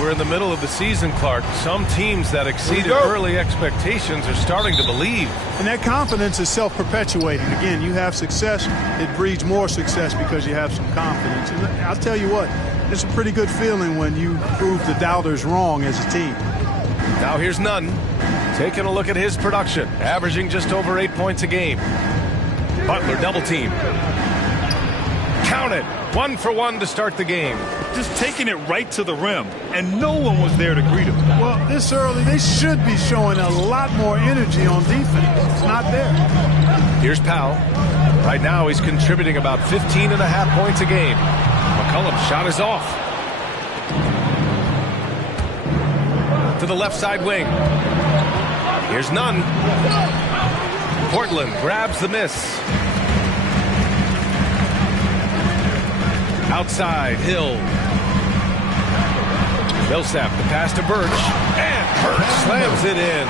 We're in the middle of the season, Clark. Some teams that exceeded early expectations are starting to believe. And that confidence is self-perpetuating. Again, you have success, it breeds more success because you have some confidence. And I'll tell you what, it's a pretty good feeling when you prove the doubters wrong as a team. Now here's Nunn, taking a look at his production, averaging just over 8 points a game. Butler double team. Count it. 1 for 1 to start the game. Just taking it right to the rim, and no one was there to greet him. Well, this early, they should be showing a lot more energy on defense. It's not there. Here's Powell. Right now, he's contributing about 15.5 points a game. McCollum's shot is off. To the left side wing. Here's Nunn. Portland grabs the miss. Outside, Hill. Millsap, the pass to Birch. And Birch slams it in.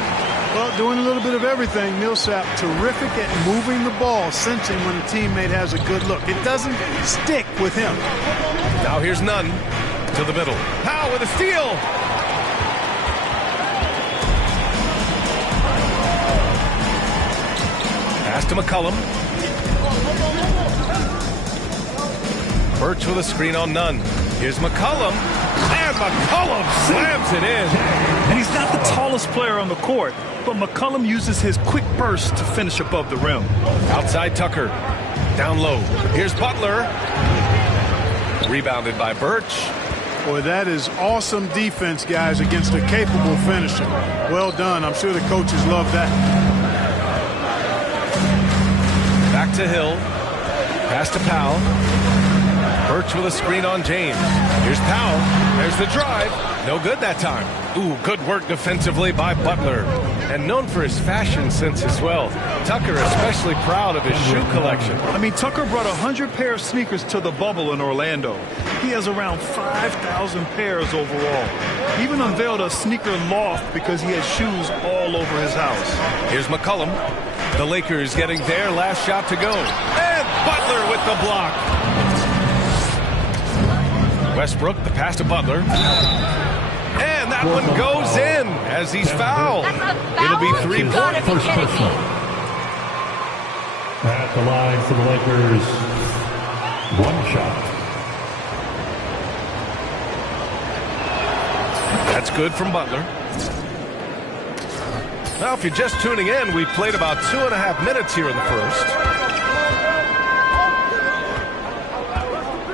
Well, doing a little bit of everything. Millsap, terrific at moving the ball, sensing when a teammate has a good look. It doesn't stick with him. Now here's Nunn to the middle. Powell with a steal. Pass to McCollum. Birch with a screen on Nunn. Here's McCollum. And McCollum slams it in. And he's not the tallest player on the court, but McCollum uses his quick burst to finish above the rim. Outside Tucker. Down low. Here's Butler. Rebounded by Birch. Boy, that is awesome defense, guys, against a capable finisher. Well done. I'm sure the coaches love that. Back to Hill. Pass to Powell. Birch with a screen on James. Here's Powell. There's the drive. No good that time. Ooh, good work defensively by Butler. And known for his fashion sense as well. Tucker especially proud of his shoe collection. I mean, Tucker brought 100 pair of sneakers to the bubble in Orlando. He has around 5,000 pairs overall. He even unveiled a sneaker loft because he has shoes all over his house. Here's McCollum. The Lakers getting their last shot to go. And Butler with the block. Westbrook, the pass to Butler. And that one goes in as he's fouled. It'll be 3 points. First personal. At the line for the Lakers, 1 shot. That's good from Butler. Now, if you're just tuning in, we played about 2.5 minutes here in the first.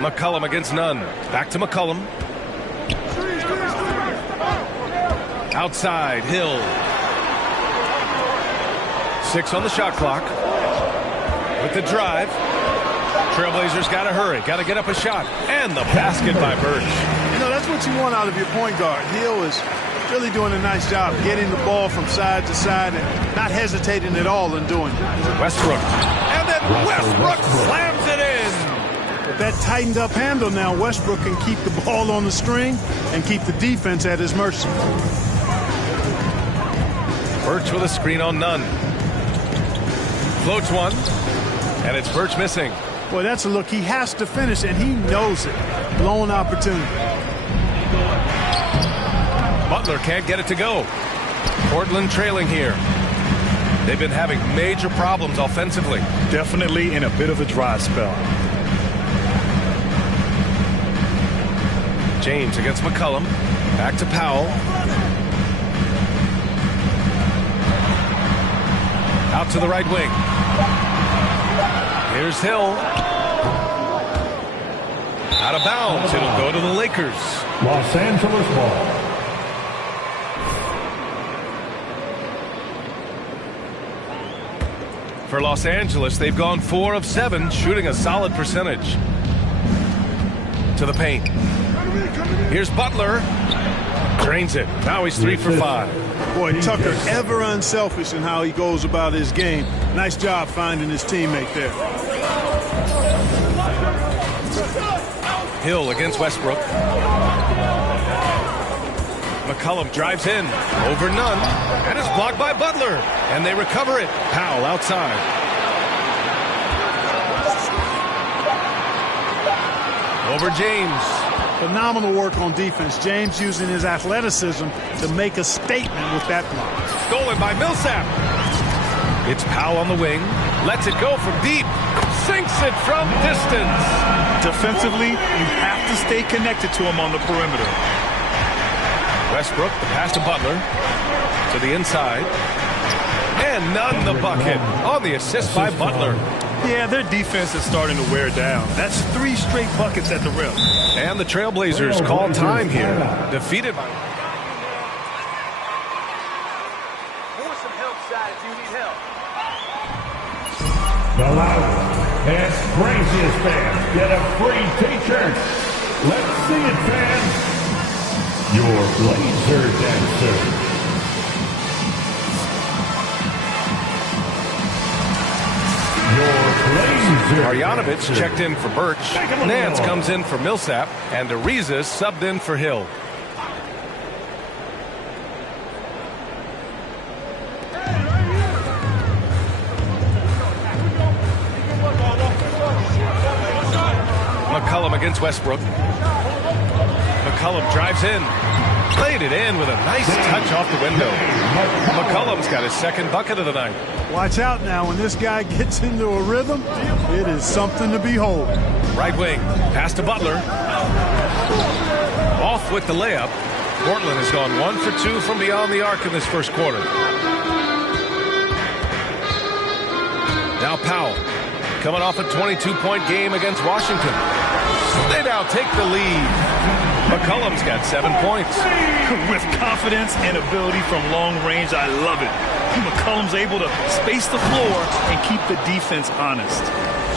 McCollum against Nunn. Back to McCollum. Outside, Hill. 6 on the shot clock. With the drive. Trailblazers got to hurry. Got to get up a shot. And the basket by Birch. You know, that's what you want out of your point guard. Hill is really doing a nice job getting the ball from side to side and not hesitating at all in doing it. Westbrook. And then Westbrook slams it in. With that tightened up handle now, Westbrook can keep the ball on the string and keep the defense at his mercy. Birch with a screen on Nunn. Floats one. And it's Birch missing. Boy, that's a look. He has to finish, and he knows it. Blown opportunity. Butler can't get it to go. Portland trailing here. They've been having major problems offensively. Definitely in a bit of a dry spell. James against McCollum. Back to Powell. Out to the right wing. Here's Hill. Out of bounds. It'll go to the Lakers. Los Angeles ball. For Los Angeles, they've gone 4 of 7, shooting a solid percentage. To the paint. Here's Butler. Drains it. Now he's 3 for 5. Boy, Tucker ever unselfish in how he goes about his game. Nice job finding his teammate there. Hill against Westbrook. McCollum drives in. Over Nunn. And it's blocked by Butler. And they recover it. Powell outside. Over James. Phenomenal work on defense. James using his athleticism to make a statement with that block. Stolen by Millsap. It's Powell on the wing. Lets it go from deep. Sinks it from distance. Defensively, you have to stay connected to him on the perimeter. Westbrook, the pass to Butler. To the inside. And none the bucket on the assist by Butler. Yeah, their defense is starting to wear down. That's 3 straight buckets at the rim. And the Trailblazers call time here. Defeated by... For some help, side, if you need help. The loudest and craziest fans get a free t-shirt. Let's see it, fans. Your Blazer dancer. Marjanovic checked in for Birch. Nance comes in for Millsap. And Ariza subbed in for Hill. McCollum against Westbrook. McCollum drives in. Played it in with a nice touch off the window. McCollum's got his second bucket of the night. Watch out now. When this guy gets into a rhythm, it is something to behold. Right wing. Pass to Butler. Off with the layup. Portland has gone 1 for 2 from beyond the arc in this first quarter. Now Powell. Coming off a 22-point game against Washington. They now take the lead. McCollum's got 7 points. With confidence and ability from long range, I love it. McCollum's able to space the floor and keep the defense honest.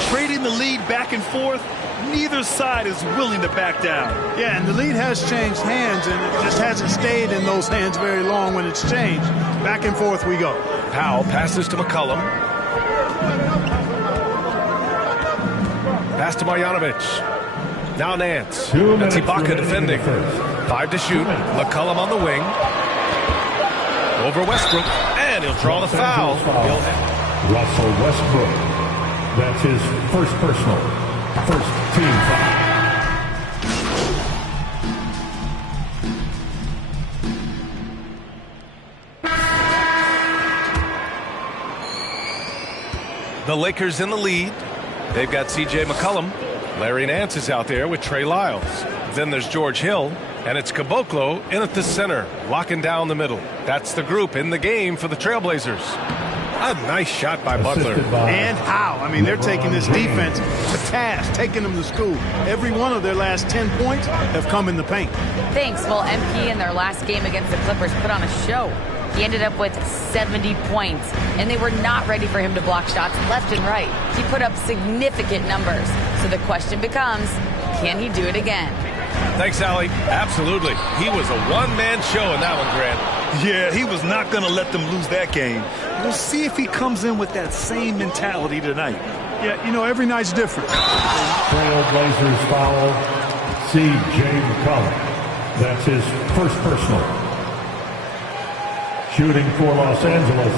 Trading the lead back and forth, neither side is willing to back down. Yeah, and the lead has changed hands, and it just hasn't stayed in those hands very long when it's changed. Back and forth we go. Powell passes to McCollum. Pass to Marjanovic. Now Nance. That's Ibaka defending. 5 to shoot. McCollum on the wing. Over Westbrook. And he'll draw the foul. Russell Westbrook. That's his first personal. First team foul. The Lakers in the lead. They've got C.J. McCollum. Larry Nance is out there with Trey Lyles. Then there's George Hill, and it's Caboclo in at the center, locking down the middle. That's the group in the game for the Trailblazers. A nice shot by Butler. And how? I mean, they're taking this defense to task, taking them to school. Every one of their last 10 points have come in the paint. Thanks. Well, MP in their last game against the Clippers put on a show. He ended up with 70 points, and they were not ready for him to block shots left and right. He put up significant numbers. So the question becomes, can he do it again? Thanks, Allie. Absolutely. He was a one-man show in that one, Grant. Yeah, he was not going to let them lose that game. We'll see if he comes in with that same mentality tonight. Yeah, you know, every night's different. Trailblazers foul C.J. McCollum. That's his first personal. Shooting for Los Angeles.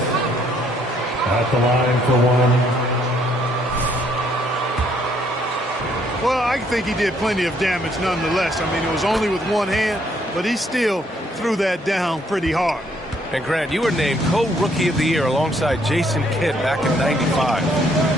At the line for one. Well, I think he did plenty of damage nonetheless. I mean, it was only with one hand, but he still threw that down pretty hard. And Grant, you were named co-rookie of the year alongside Jason Kidd back in '95.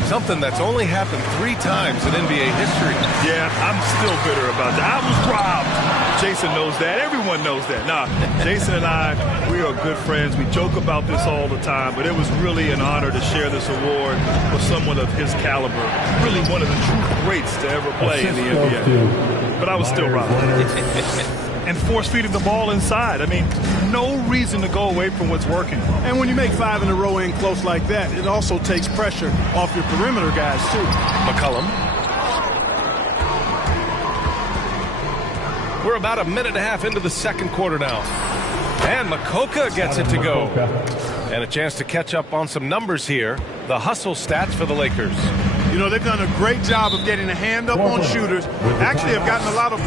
Something that's only happened 3 times in NBA history. Yeah, I'm still bitter about that. I was robbed. Jason knows that. Everyone knows that. Nah, Jason and I, we are good friends. We joke about this all the time, but it was really an honor to share this award with someone of his caliber. Really one of the true greats to ever play in the NBA. But I was still robbed. And force-feeding the ball inside. I mean, no reason to go away from what's working. And when you make 5 in a row in close like that, it also takes pressure off your perimeter guys, too. McCollum. We're about a minute and a half into the second quarter now. And Makoka gets it to go. And a chance to catch up on some numbers here. The hustle stats for the Lakers. You know, they've done a great job of getting a hand up on shooters. Actually, have gotten a lot of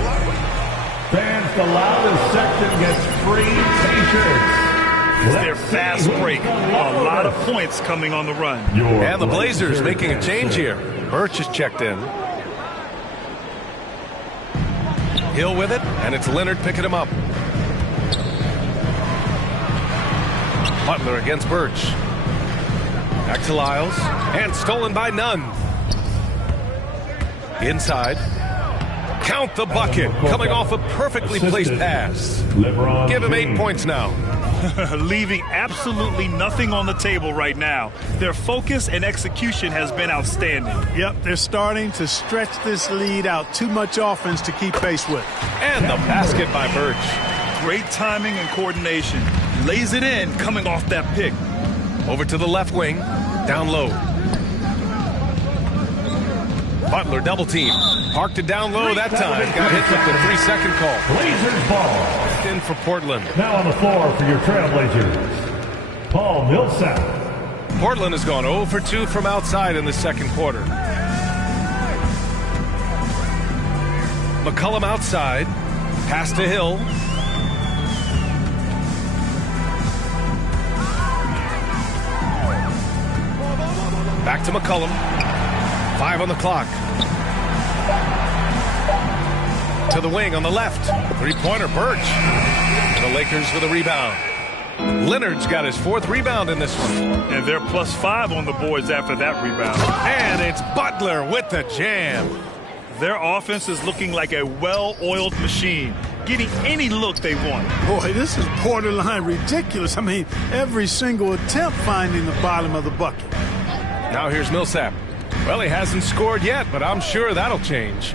Fans, the loudest section gets free t-shirts. It's their fast break. A lot of points coming on the run. And the Blazers making a change here. Birch is checked in. Hill with it, and it's Leonard picking him up. Butler against Birch. Back to Lyles, and stolen by Nunn. Inside. Count the bucket, coming off a perfectly placed pass. Give him 8 points now. Leaving absolutely nothing on the table right now. Their focus and execution has been outstanding. Yep, they're starting to stretch this lead out. Too much offense to keep pace with. And the basket by Birch. Great timing and coordination. Lays it in, coming off that pick. Over to the left wing, down low. Butler double team. Parked it down low that time. Got hit with the 3-second call. Blazers ball. In for Portland. Now on the floor for your Trailblazers, Paul Millsap. Portland has gone 0 for 2 from outside in the second quarter. McCollum outside. Pass to Hill. Back to McCollum. 5 on the clock. To the wing on the left. Three-pointer, Birch. The Lakers with a rebound. Leonard's got his 4th rebound in this one. And they're +5 on the boards after that rebound. And it's Butler with the jam. Their offense is looking like a well-oiled machine, getting any look they want. Boy, this is borderline ridiculous. I mean, every single attempt finding the bottom of the bucket. Now here's Millsap. Well, he hasn't scored yet, but I'm sure that'll change.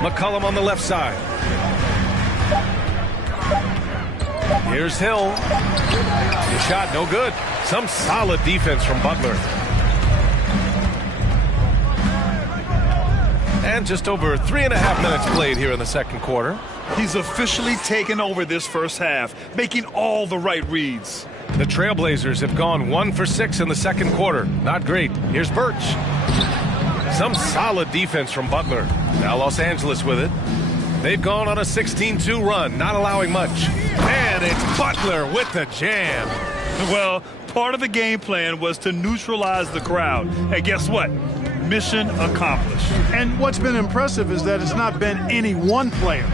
McCollum on the left side. Here's Hill. The shot no good. Some solid defense from Butler. And just over 3.5 minutes played here in the second quarter. He's officially taken over this first half, making all the right reads. The Trailblazers have gone 1 for 6 in the second quarter. Not great. Here's Birch. Some solid defense from Butler. Now Los Angeles with it. They've gone on a 16-2 run, not allowing much. And it's Butler with the jam. Well, part of the game plan was to neutralize the crowd. And guess what? Mission accomplished. And what's been impressive is that it's not been any one player.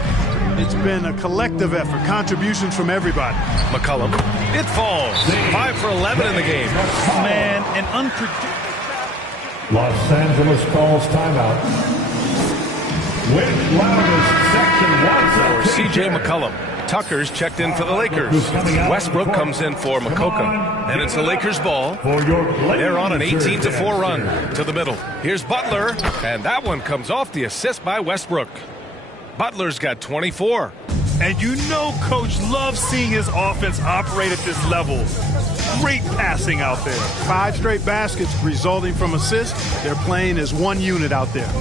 It's been a collective effort, contributions from everybody. McCollum, it falls. 5 for 11 in the game. Man, an unpredictable. Los Angeles calls timeout. Which loudest section wants For a C.J. McCollum. Tucker's checked in for the Lakers. Westbrook comes in for McCollum. And it's the Lakers ball. They're on an 18-4 run to the middle. Here's Butler. And that one comes off the assist by Westbrook. Butler's got 24. And you know Coach loves seeing his offense operate at this level. Great passing out there. 5 straight baskets resulting from assists. They're playing as one unit out there.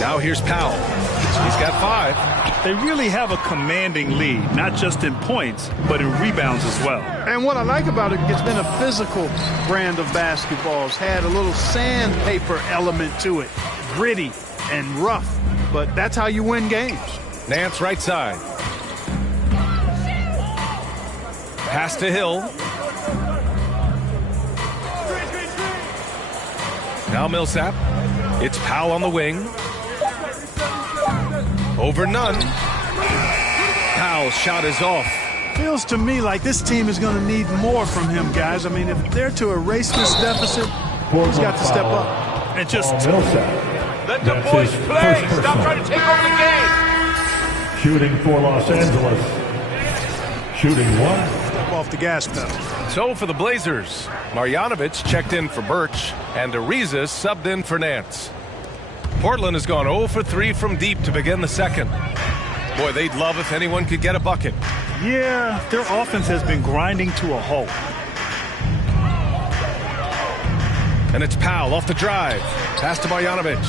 Now here's Powell. He's got 5. They really have a commanding lead, not just in points, but in rebounds as well. And what I like about it, it's been a physical brand of basketball. It's had a little sandpaper element to it. Gritty and rough. But that's how you win games. Nance right side. Pass to Hill. Now Millsap. It's Powell on the wing. Over Nunn. Powell's shot is off. Feels to me like this team is going to need more from him, guys. I mean, if they're to erase this deficit, he's got to step up. And just Let the boys play. Stop trying to take over the game. Shooting for Los Angeles. Shooting 1. Step off the gas pedal. So for the Blazers, Marjanovic checked in for Birch, and Ariza subbed in for Nance. Portland has gone 0 for 3 from deep to begin the second. Boy, they'd love if anyone could get a bucket. Yeah, their offense has been grinding to a halt. And it's Powell off the drive. Pass to Marjanovic.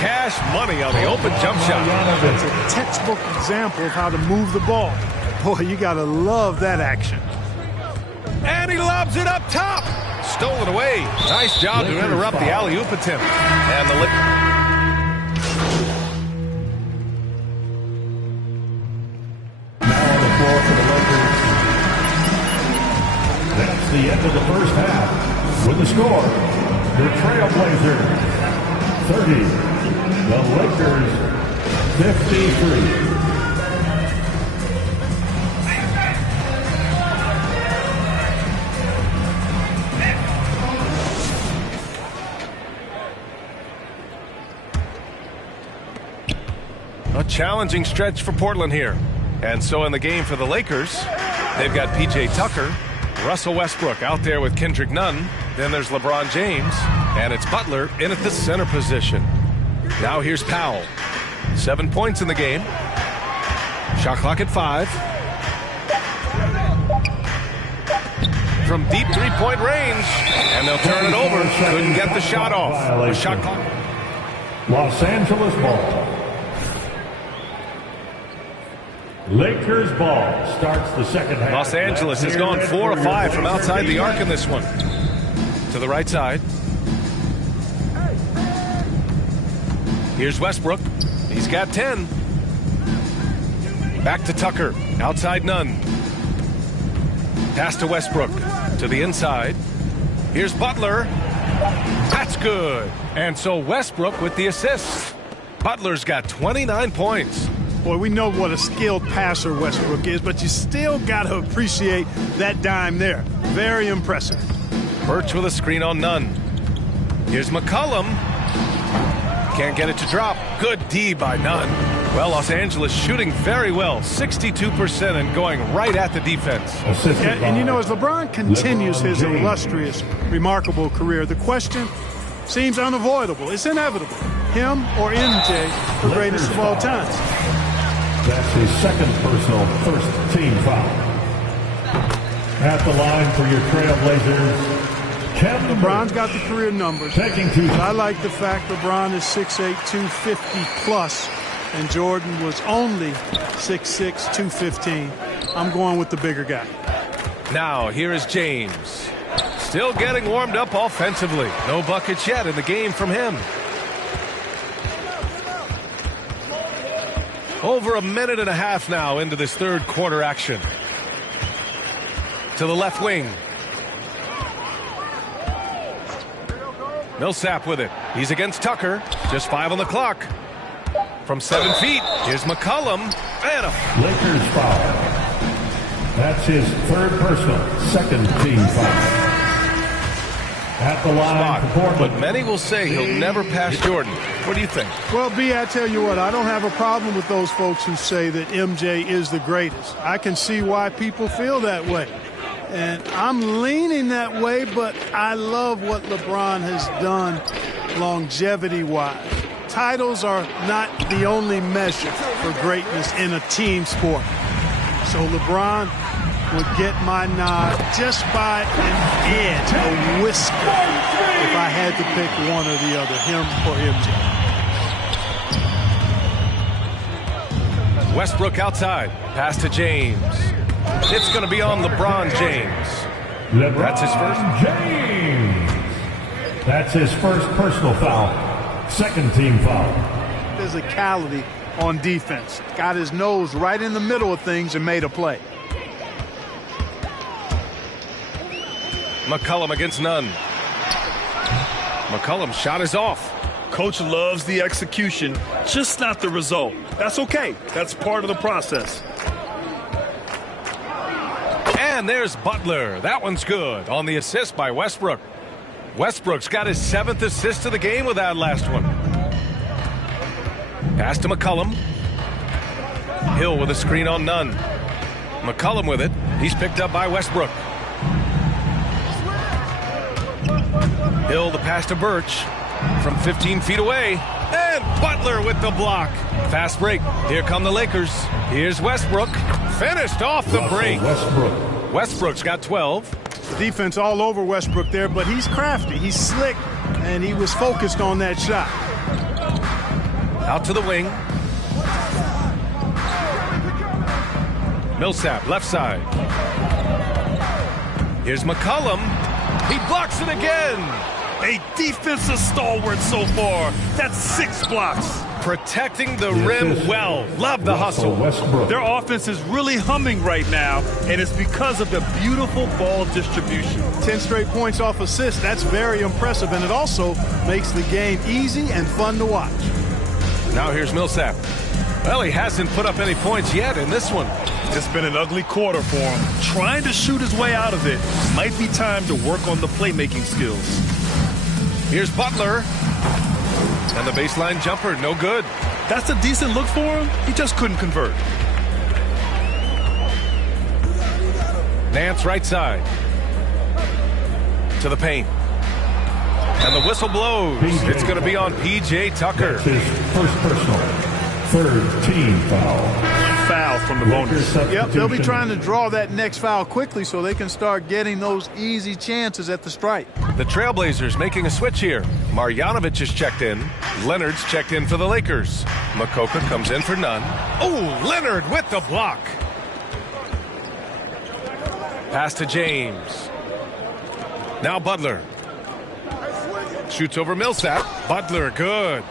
Cash money on the open jump shot. It's a textbook example of how to move the ball. Boy, you got to love that action. And he lobs it up top. Stolen away. Nice job to interrupt the alley-oop attempt. And the Now on the floor for the Lakers. That's the end of the first half. With the score, your Trailblazers 30. The Lakers 53. A challenging stretch for Portland here. And so in the game for the Lakers, they've got P.J. Tucker, Russell Westbrook out there with Kendrick Nunn. Then there's LeBron James, and it's Butler in at the center position. Now here's Powell. 7 points in the game. Shot clock at 5. From deep three-point range, and they'll turn it over. Couldn't get the shot off. The shot clock. Los Angeles ball. Lakers ball starts the second half. Los Angeles has gone 4 of 5 from outside the arc in this one. To the right side. Here's Westbrook. He's got 10. Back to Tucker. Outside Nunn. Pass to Westbrook. To the inside. Here's Butler. That's good. And so Westbrook with the assist. Butler's got 29 points. Boy, we know what a skilled passer Westbrook is, but you still got to appreciate that dime there. Very impressive. Birch with a screen on Nunn. Here's McCollum. Can't get it to drop. Good D by Nunn. Well, Los Angeles shooting very well. 62% and going right at the defense. And you know, as LeBron continues his illustrious, remarkable career, the question seems unavoidable. It's inevitable. Him or MJ, the greatest of all time. That's his second personal first team foul. At the line for your Trailblazers, LeBron's got the career numbers. Taking two. I like the fact LeBron is 6'8", 250 plus, and Jordan was only 6'6", 215. I'm going with the bigger guy. Now, here is James. Still getting warmed up offensively. No buckets yet in the game from him. Over a minute and a half now into this third quarter action. To the left wing. Millsap with it. He's against Tucker. Just 5 on the clock. From 7 feet, here's McCollum. And a Lakers foul. That's his third personal, second team foul. At the line for Portland. But many will say he'll never pass Jordan. What do you think? Well, B, I tell you what, I don't have a problem with those folks who say that MJ is the greatest. I can see why people feel that way. And I'm leaning that way, but I love what LeBron has done longevity-wise. Titles are not the only measure for greatness in a team sport. So LeBron would get my nod just by an edge, a whisker, if I had to pick one or the other, him or MJ. Westbrook outside. Pass to James. It's going to be on LeBron James. That's his first. James. That's his first personal foul. Second team foul. Physicality on defense. Got his nose right in the middle of things and made a play. McCollum against Nunn. McCollum's shot is off. Coach loves the execution, just not the result. That's okay. That's part of the process. And there's Butler. That one's good on the assist by Westbrook. Westbrook's got his 7th assist of the game with that last one. Pass to McCollum. Hill with a screen on Nunn. McCollum with it. He's picked up by Westbrook. Hill the pass to Birch from 15 feet away. And Butler with the block. Fast break. Here come the Lakers. Here's Westbrook. Finished off the break. Westbrook's got 12. The defense all over Westbrook there, but he's crafty. He's slick, and he was focused on that shot. Out to the wing. Millsap, left side. Here's McCollum. He blocks it again. A defensive stalwart so far. That's 6 blocks. protecting the rim well. Love the hustle. Their offense is really humming right now, and it's because of the beautiful ball distribution. 10 straight points off assists. That's very impressive, and it also makes the game easy and fun to watch. Now here's Millsap. Well, he hasn't put up any points yet in this one. It's been an ugly quarter for him. Trying to shoot his way out of it. Might be time to work on the playmaking skills. Here's Butler. And the baseline jumper, no good. That's a decent look for him. He just couldn't convert. Nance right side. To the paint. And the whistle blows. It's going to be on P.J. Tucker. That's his first personal. Third team foul. Foul from the bonus. Yep, they'll be trying to draw that next foul quickly so they can start getting those easy chances at the stripe. The Trailblazers making a switch here. Marjanovic is checked in. Leonard's checked in for the Lakers. Makoka comes in for none. Oh, Leonard with the block. Pass to James. Now Butler. Shoots over Millsap. Butler, good.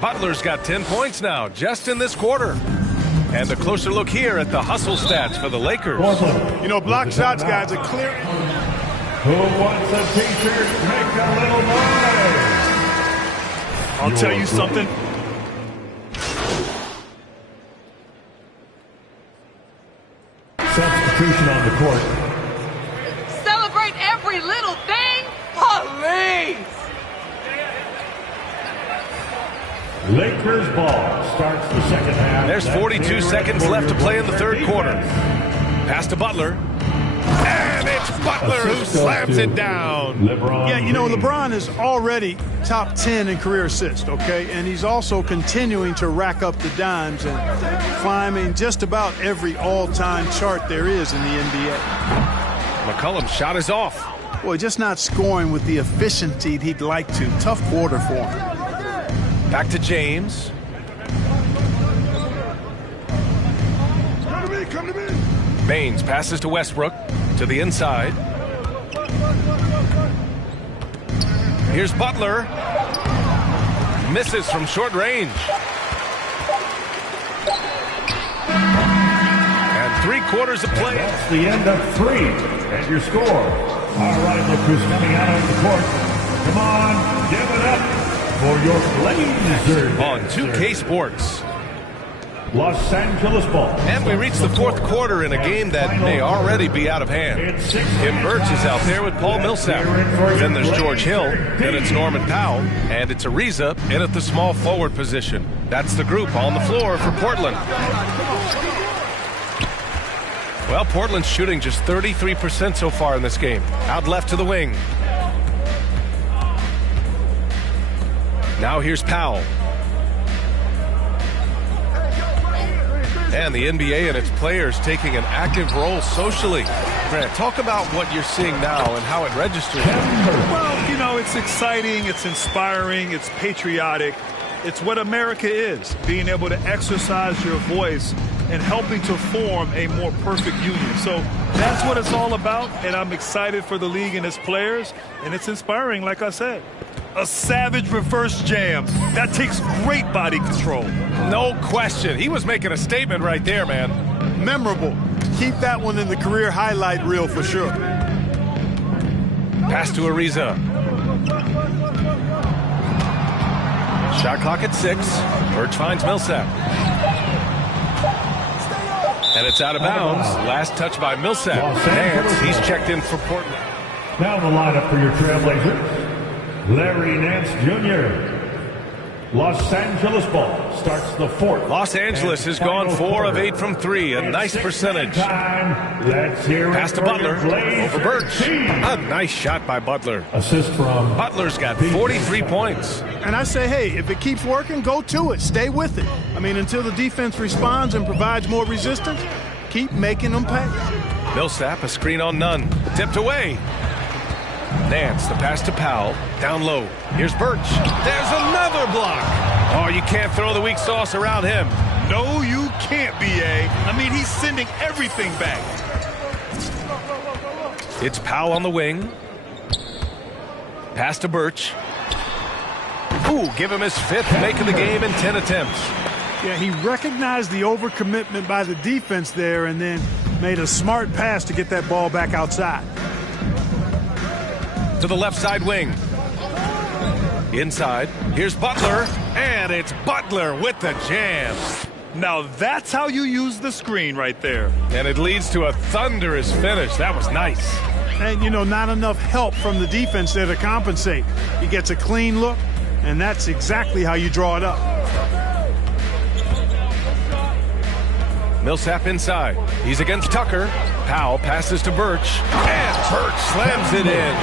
Butler's got 10 points now, just in this quarter. And a closer look here at the hustle stats for the Lakers. You know, block shots, guys, are clear. Who wants a t-shirt? Make a little noise. I'll tell you something. Substitution on the court. Celebrate every little thing, please. Lakers ball starts the second half. There's 42 seconds left to play in the third quarter. Pass to Butler. And it's Butler who slams it down. Yeah, you know, LeBron is already top 10 in career assists, okay? And he's also continuing to rack up the dimes and climbing just about every all-time chart there is in the NBA. McCollum's shot is off. Boy, just not scoring with the efficiency he'd like to. Tough quarter for him. Back to James. Come to me. Baines passes to Westbrook to the inside. Here's Butler. Misses from short range. And 3/4 of play. That's the end of 3. And your score. All right, look who's coming out on the court. Come on, give it up for your Blazers. On 2K Sports. Los Angeles ball. And we reach the fourth quarter in a game that may already be out of hand. Kim Birch is out there with Paul Millsap. Then there's George Hill. Then it's Norman Powell. And it's Ariza in at the small forward position. That's the group on the floor for Portland. Well, Portland's shooting just 33% so far in this game. Out left to the wing. Now here's Powell. And the NBA and its players taking an active role socially. Grant, talk about what you're seeing now and how it registers. Well, you know, it's exciting, it's inspiring, it's patriotic. It's what America is, being able to exercise your voice and helping to form a more perfect union. So that's what it's all about, and I'm excited for the league and its players, and it's inspiring, like I said. A savage reverse jam. That takes great body control. No question. He was making a statement right there, man. Memorable. Keep that one in the career highlight reel for sure. Pass to Ariza. Shot clock at 6. Birch finds Millsap. And it's out of bounds. Last touch by Millsap. Nance, he's checked in for Portland. Now the lineup for your Trailblazers. Larry Nance Jr. Los Angeles ball starts the fourth. Los Angeles has gone 4 of 8 from 3. A nice percentage. Let's hear Pass to Butler. Over Birch. A nice shot by Butler. Assist from Butler's got 43 points. And I say, hey, if it keeps working, go to it. Stay with it. I mean, until the defense responds and provides more resistance, keep making them pay. Millsap, a screen on none. Tipped away. Nance, the pass to Powell. Down low. Here's Birch. There's another block. Oh, you can't throw the weak sauce around him. No, you can't, B.A. I mean, he's sending everything back. It's Powell on the wing. Pass to Birch. Ooh, give him his fifth make of the game in 10 attempts. Yeah, he recognized the overcommitment by the defense there and then made a smart pass to get that ball back outside. To the left side wing. Inside, here's Butler, and it's Butler with the jam. Now that's how you use the screen right there. And it leads to a thunderous finish. That was nice. And, you know, not enough help from the defense there to compensate. He gets a clean look, and that's exactly how you draw it up. Millsap inside. He's against Tucker. Powell passes to Birch, and Birch slams it in.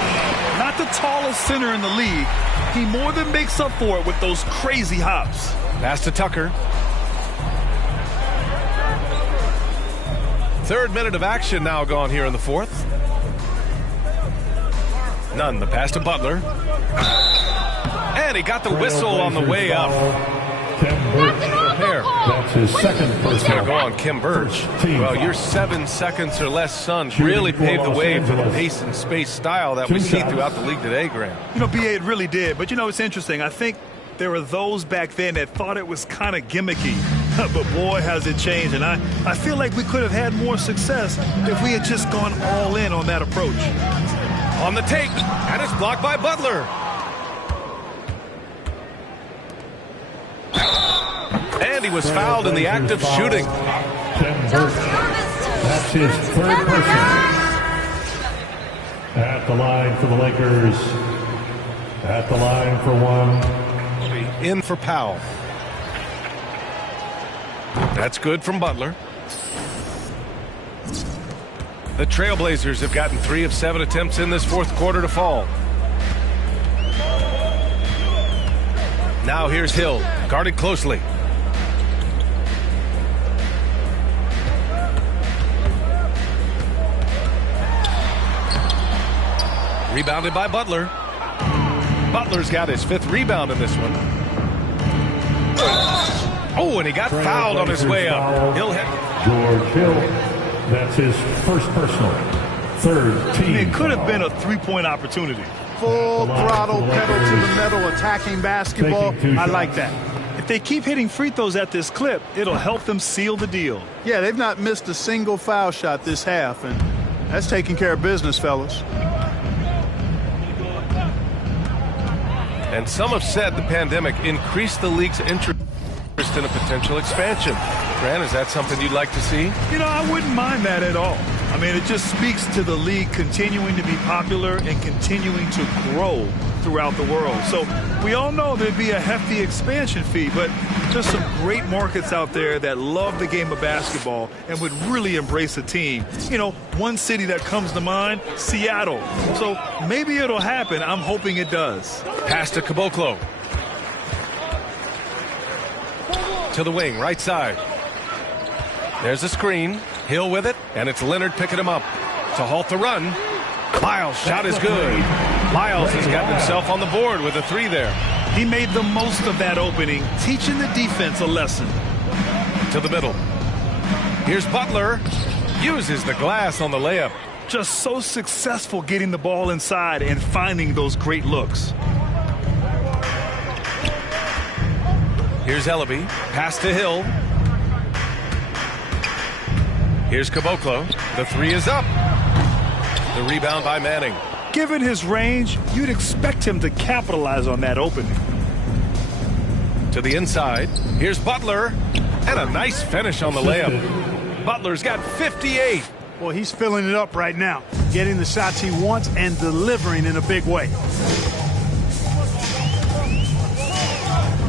Not the tallest center in the league. He more than makes up for it with those crazy hops. Pass to Tucker. Third minute of action now gone here in the fourth. None. The pass to Butler. And he got the whistle on the way up. That's his second It's going to personal. go on Kim Birch. Well, your 7 seconds or less sons really paved the way for the pace and space style that we see throughout the league today, Graham. You know, B.A., it really did. But, you know, it's interesting. I think there were those back then that thought it was kind of gimmicky. But, boy, has it changed. And I feel like we could have had more success if we had just gone all in on that approach. On the take, and it's blocked by Butler. And he was fouled in the act of shooting. That's his third personal. At the line for the Lakers. At the line for one. In for Powell. That's good from Butler. The Trailblazers have gotten 3 of 7 attempts in this fourth quarter to fall. Now here's Hill, guarded closely. Rebounded by Butler. Butler's got his 5th rebound in this one. Oh, and he got fouled on his way up. Hill hit. George Hill. That's his first personal. Third team. It could have been a three-point opportunity. Full throttle, pedal to the metal, attacking basketball. I like that. If they keep hitting free throws at this clip, it'll help them seal the deal. Yeah, they've not missed a single foul shot this half, and that's taking care of business, fellas. And some have said the pandemic increased the league's interest in a potential expansion. Grant, is that something you'd like to see? You know, I wouldn't mind that at all. I mean, it just speaks to the league continuing to be popular and continuing to grow throughout the world. So we all know there'd be a hefty expansion fee, but there's some great markets out there that love the game of basketball and would really embrace a team. You know, one city that comes to mind, Seattle. So maybe it'll happen. I'm hoping it does. Pass to Caboclo. To the wing, right side. There's a screen. Hill with it, and it's Leonard picking him up. To halt the run. Lyles' shot is good. Lyles has got himself on the board with a 3 there. He made the most of that opening, teaching the defense a lesson. To the middle. Here's Butler. Uses the glass on the layup. Just so successful getting the ball inside and finding those great looks. Here's Ellaby. Pass to Hill. Here's Caboclo. The 3 is up. The rebound by Manning. Given his range, you'd expect him to capitalize on that opening. To the inside. Here's Butler. And a nice finish on the layup. Butler's got 58. Well, he's filling it up right now, getting the shots he wants and delivering in a big way.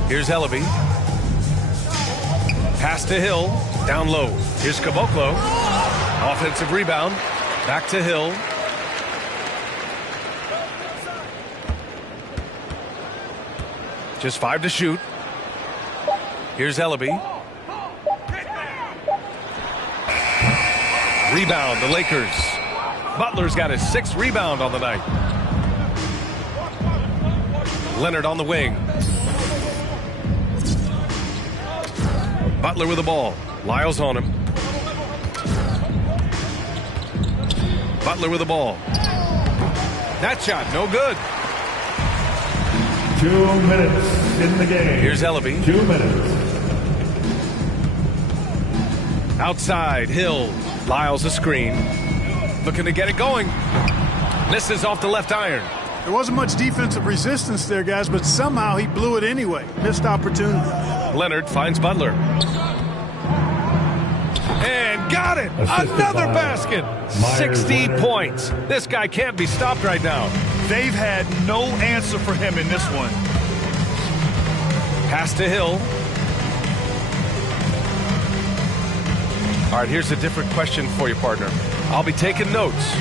Here's Ellaby. Pass to Hill. Down low. Here's Caboclo. Offensive rebound. Back to Hill. Just 5 to shoot. Here's Ellaby. Rebound, the Lakers. Butler's got his 6th rebound on the night. Leonard on the wing. Butler with the ball. Lyles on him. Butler with the ball. That shot, no good. 2 minutes. in the game. Here's Ellaby. 2 minutes. Outside, Hill. Lyles a screen. Looking to get it going. Misses off the left iron. There wasn't much defensive resistance there, guys, but somehow he blew it anyway. Missed opportunity. Leonard finds Butler. And got it! Another basket! 60 points. This guy can't be stopped right now. They've had no answer for him in this one. Pass to Hill. All right, here's a different question for you, partner. I'll be taking notes.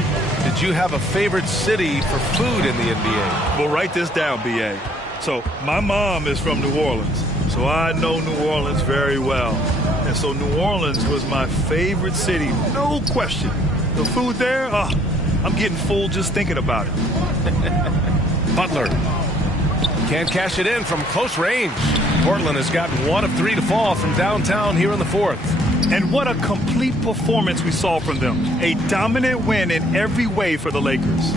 Did you have a favorite city for food in the NBA? Well, write this down, B.A. So my mom is from New Orleans, so I know New Orleans very well. And so New Orleans was my favorite city, no question. The food there, I'm getting full just thinking about it. Butler can't cash it in from close range. Portland has gotten 1 of 3 to fall from downtown here in the fourth. And what a complete performance we saw from them. A dominant win in every way for the Lakers.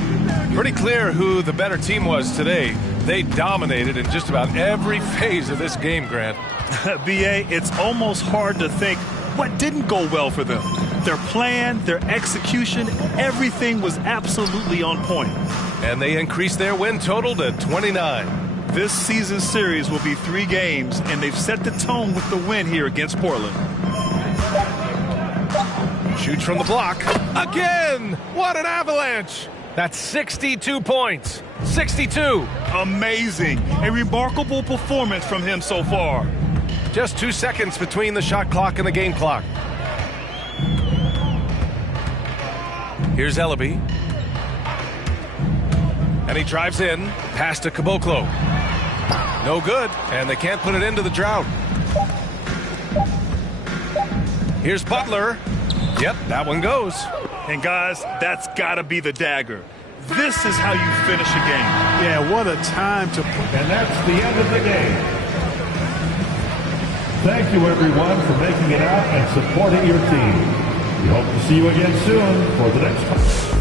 Pretty clear who the better team was today. They dominated in just about every phase of this game, Grant. B.A., it's almost hard to think what didn't go well for them. Their plan, their execution, everything was absolutely on point. And they increased their win total to 29. This season series will be 3 games, and they've set the tone with the win here against Portland. Shoots from the block. Again! What an avalanche! That's 62 points. 62. Amazing. A remarkable performance from him so far. Just 2 seconds between the shot clock and the game clock. Here's Ellaby. And he drives in. Pass to Caboclo. No good. And they can't put it into the drought. Here's Butler. Yep, that one goes. And guys, that's got to be the dagger. This is how you finish a game. Yeah, what a time to... And that's the end of the game. Thank you, everyone, for making it out and supporting your team. We hope to see you again soon for the next time.